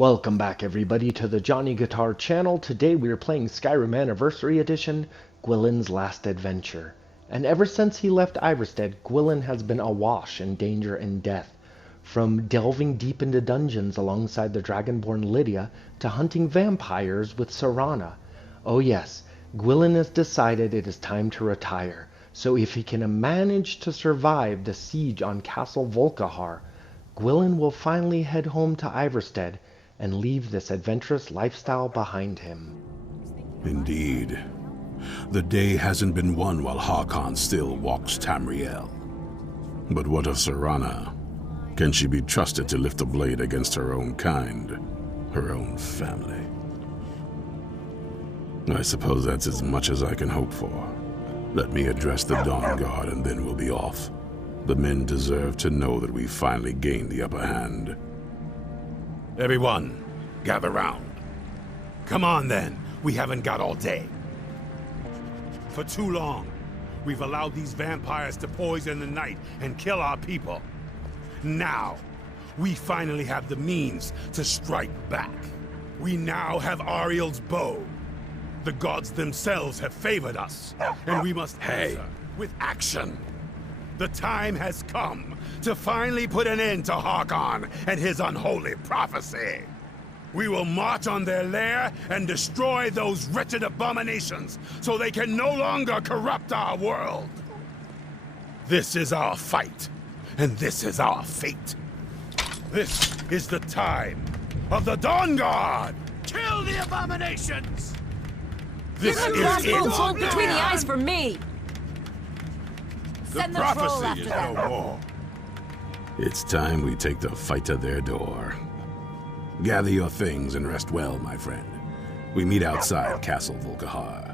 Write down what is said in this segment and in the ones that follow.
Welcome back everybody to the Johnny Guitar channel. Today we are playing Skyrim Anniversary Edition, Gwilin's Last Adventure. And ever since he left Ivarstead, Gwilin has been awash in danger and death. From delving deep into dungeons alongside the Dragonborn Lydia, to hunting vampires with Serana. Oh yes, Gwilin has decided it is time to retire. So if he can manage to survive the siege on Castle Volkihar, Gwilin will finally head home to Ivarstead and leave this adventurous lifestyle behind him. Indeed. The day hasn't been won while Hakon still walks Tamriel. But what of Serana? Can she be trusted to lift a blade against her own kind, her own family? I suppose that's as much as I can hope for. Let me address the Dawnguard and then we'll be off. The men deserve to know that we finally gained the upper hand. Everyone, gather round. Come on then, we haven't got all day. For too long, we've allowed these vampires to poison the night and kill our people. Now, we finally have the means to strike back. We now have Ariel's bow. The gods themselves have favored us, and we must answer with action. The time has come to finally put an end to Hakon and his unholy prophecy. We will march on their lair and destroy those wretched abominations so they can no longer corrupt our world. This is our fight, and this is our fate. This is the time of the Dawnguard! Kill the abominations! This is it! Hold between the eyes for me! The prophecy is no more. It's time we take the fight to their door. Gather your things and rest well, my friend. We meet outside Castle Volkihar.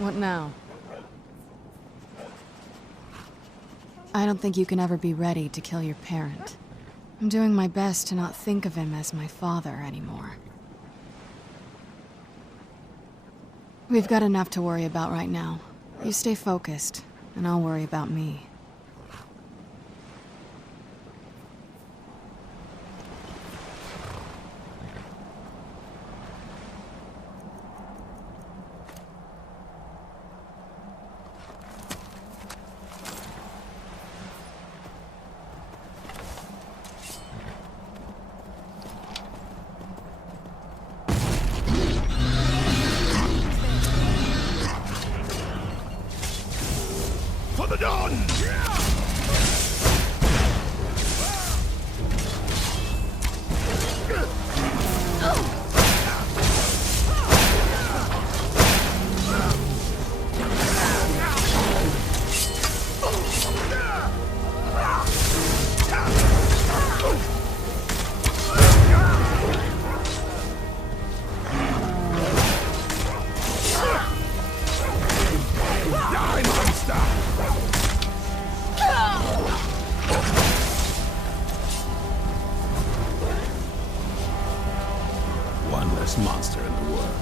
What now? I don't think you can ever be ready to kill your parent. I'm doing my best to not think of him as my father anymore. We've got enough to worry about right now. You stay focused, and I'll worry about me. For the dawn! One less monster in the world.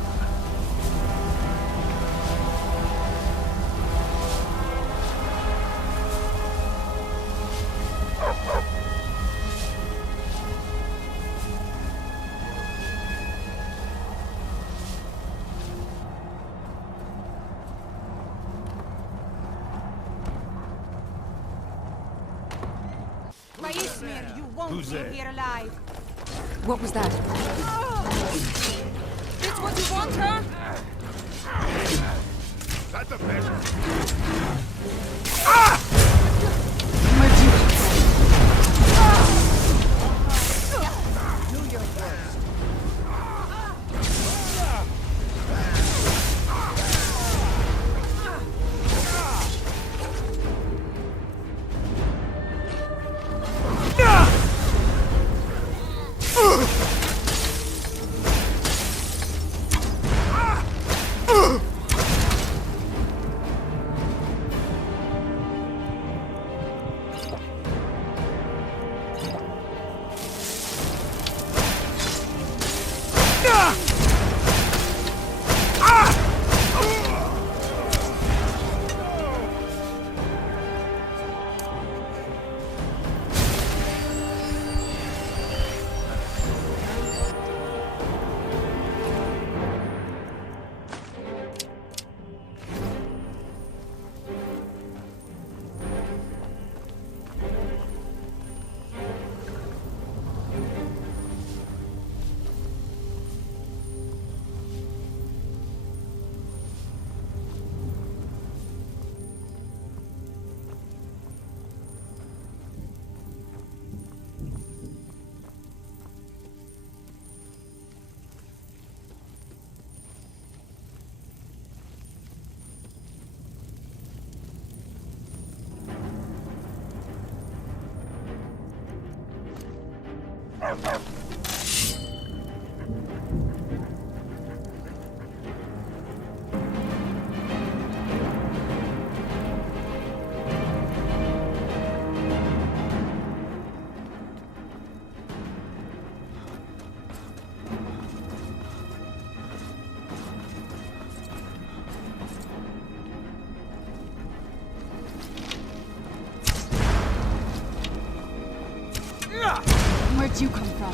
You won't Who's leave there? here alive. What was that? This what you want, huh? That's a fish. My duty. Do your worst. Where'd you come from?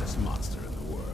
This monster in the world.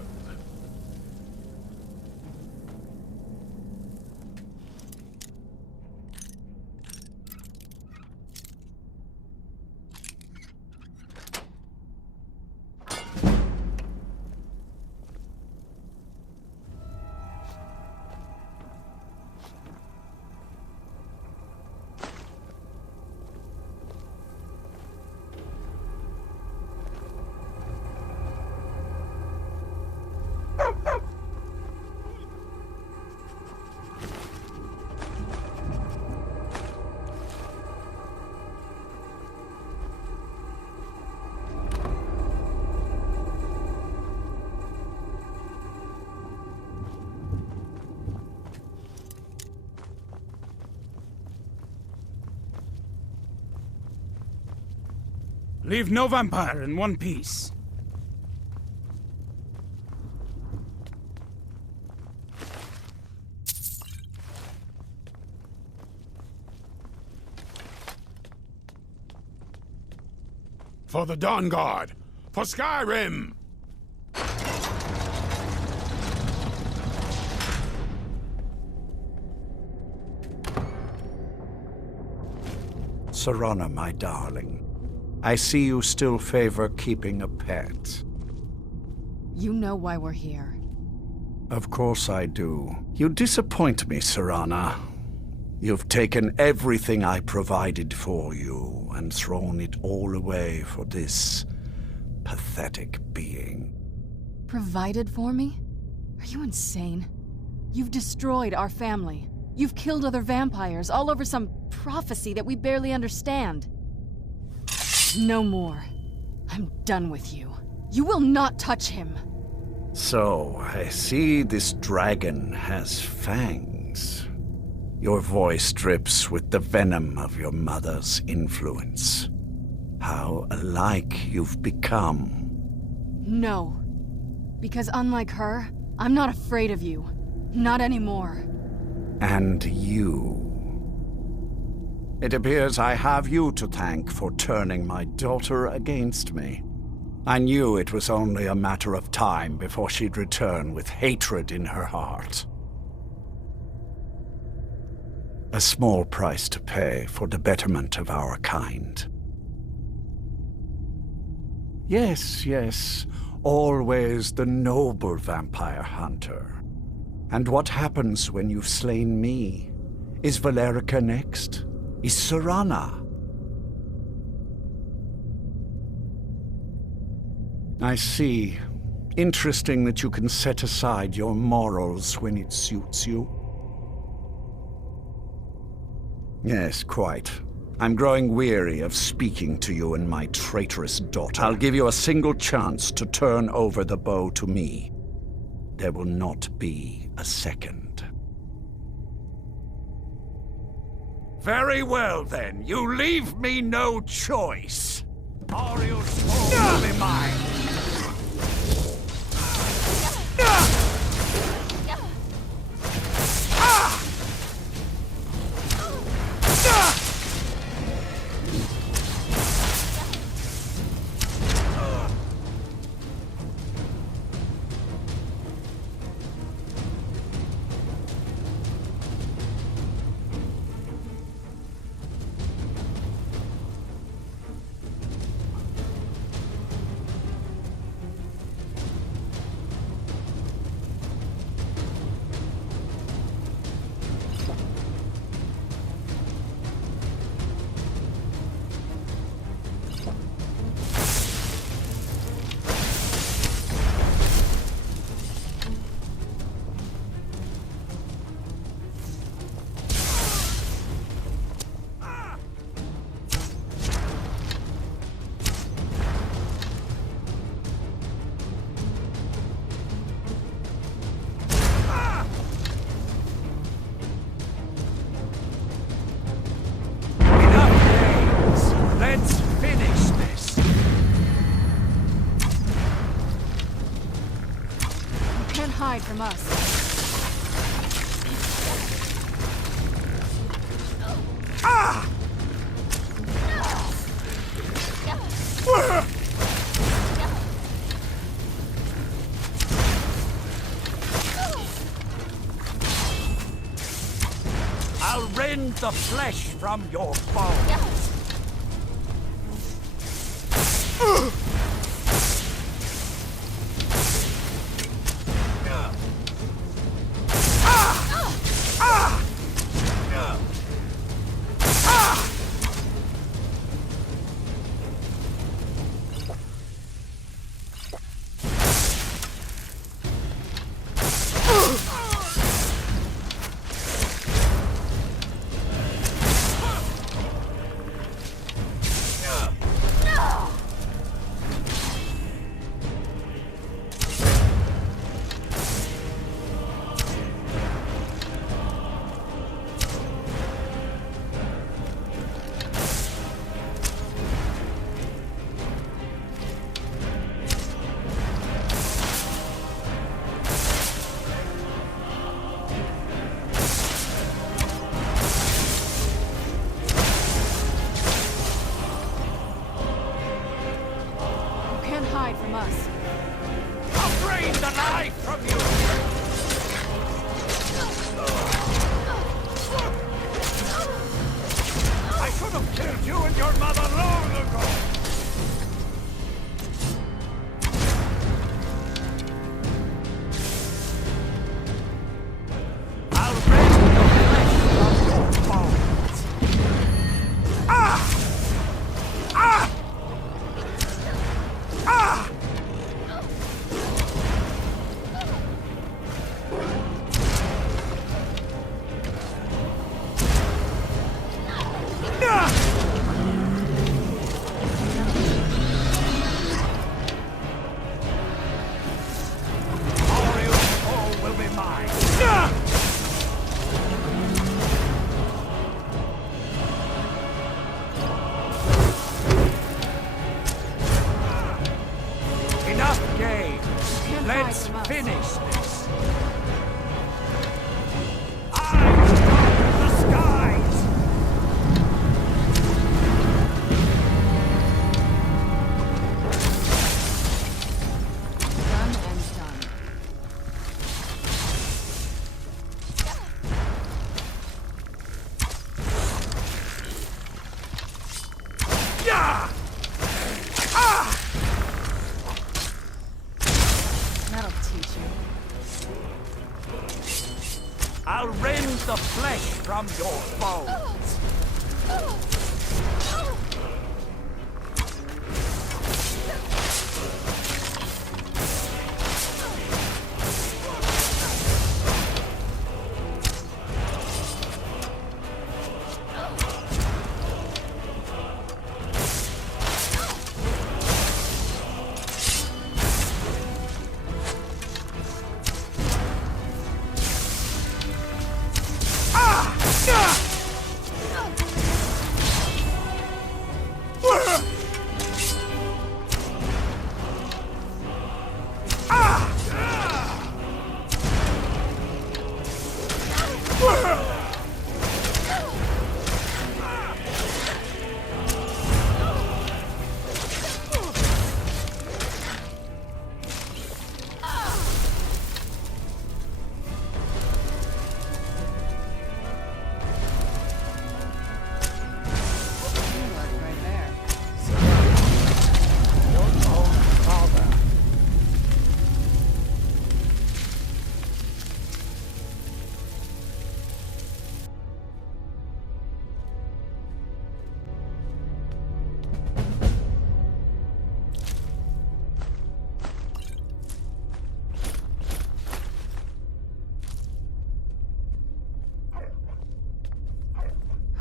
Leave no vampire in one piece. For the Dawnguard! For Skyrim! Serana, my darling. I see you still favor keeping a pet. You know why we're here. Of course I do. You disappoint me, Serana. You've taken everything I provided for you and thrown it all away for this pathetic being. Provided for me? Are you insane? You've destroyed our family. You've killed other vampires all over some prophecy that we barely understand. No more. I'm done with you. You will not touch him. So, I see this dragon has fangs. Your voice drips with the venom of your mother's influence. How alike you've become. No. Because unlike her, I'm not afraid of you. Not anymore. And you. It appears I have you to thank for turning my daughter against me. I knew it was only a matter of time before she'd return with hatred in her heart. A small price to pay for the betterment of our kind. Yes, yes, always the noble vampire hunter. And what happens when you've slain me? Is Valerica next? Is Serana? I see. Interesting that you can set aside your morals when it suits you. Yes, quite. I'm growing weary of speaking to you and my traitorous daughter. I'll give you a single chance to turn over the bow to me. There will not be a second. Very well, then. You leave me no choice. Or your soul will be mine. hide from us. Ah! I'll rend the flesh from your bones. Hide from us. I'll drain the life from you! I should have killed you and your mother long ago! I'll rend the flesh from your bones! Ah! Ah! Ah! Enough game. Let's finish this. I conquer the skies. Done and done. Yeah! Ah! That'll teach you. I'll rend the flesh from your bones.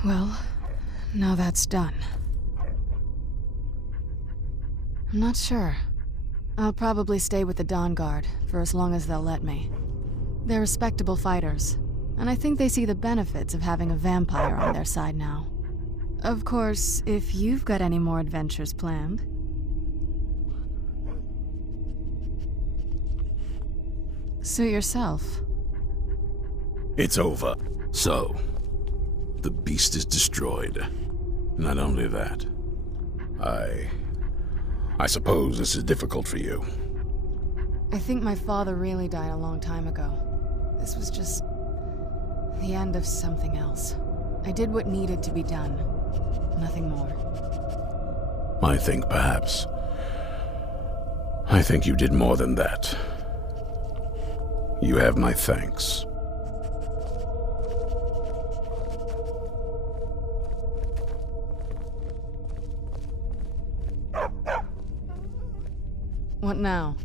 Well, now that's done. I'm not sure. I'll probably stay with the Dawnguard for as long as they'll let me. They're respectable fighters, and I think they see the benefits of having a vampire on their side now. Of course, if you've got any more adventures planned. Suit yourself. It's over. So, the beast is destroyed. Not only that, I suppose this is difficult for you. I think my father really died a long time ago. This was just the end of something else. I did what needed to be done. Nothing more. I think you did more than that. You have my thanks. What now?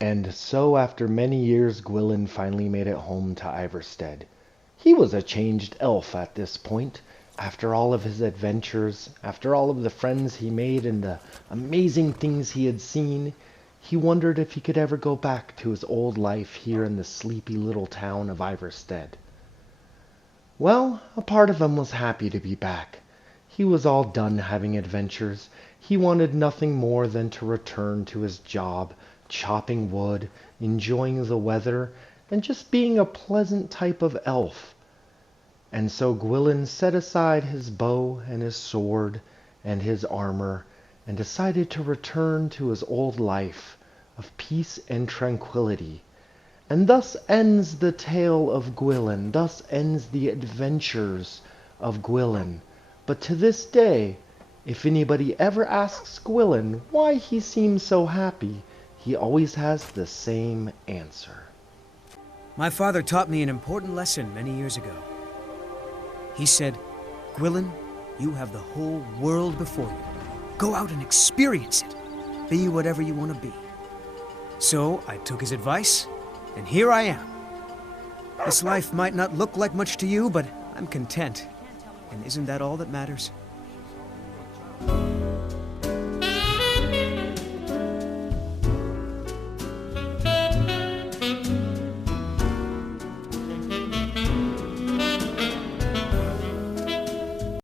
And so after many years, Gwilin finally made it home to Ivarstead. He was a changed elf at this point. After all of his adventures, after all of the friends he made and the amazing things he had seen, he wondered if he could ever go back to his old life here in the sleepy little town of Ivarstead. Well, a part of him was happy to be back. He was all done having adventures. He wanted nothing more than to return to his job, chopping wood, enjoying the weather, and just being a pleasant type of elf. And so Gwilin set aside his bow and his sword and his armor and decided to return to his old life of peace and tranquility. And thus ends the tale of Gwilin, thus ends the adventures of Gwilin. But to this day, if anybody ever asks Gwilin why he seems so happy, he always has the same answer. My father taught me an important lesson many years ago. He said, Gwilin, you have the whole world before you. Go out and experience it. Be whatever you want to be. So I took his advice, and here I am. This life might not look like much to you, but I'm content. And isn't that all that matters?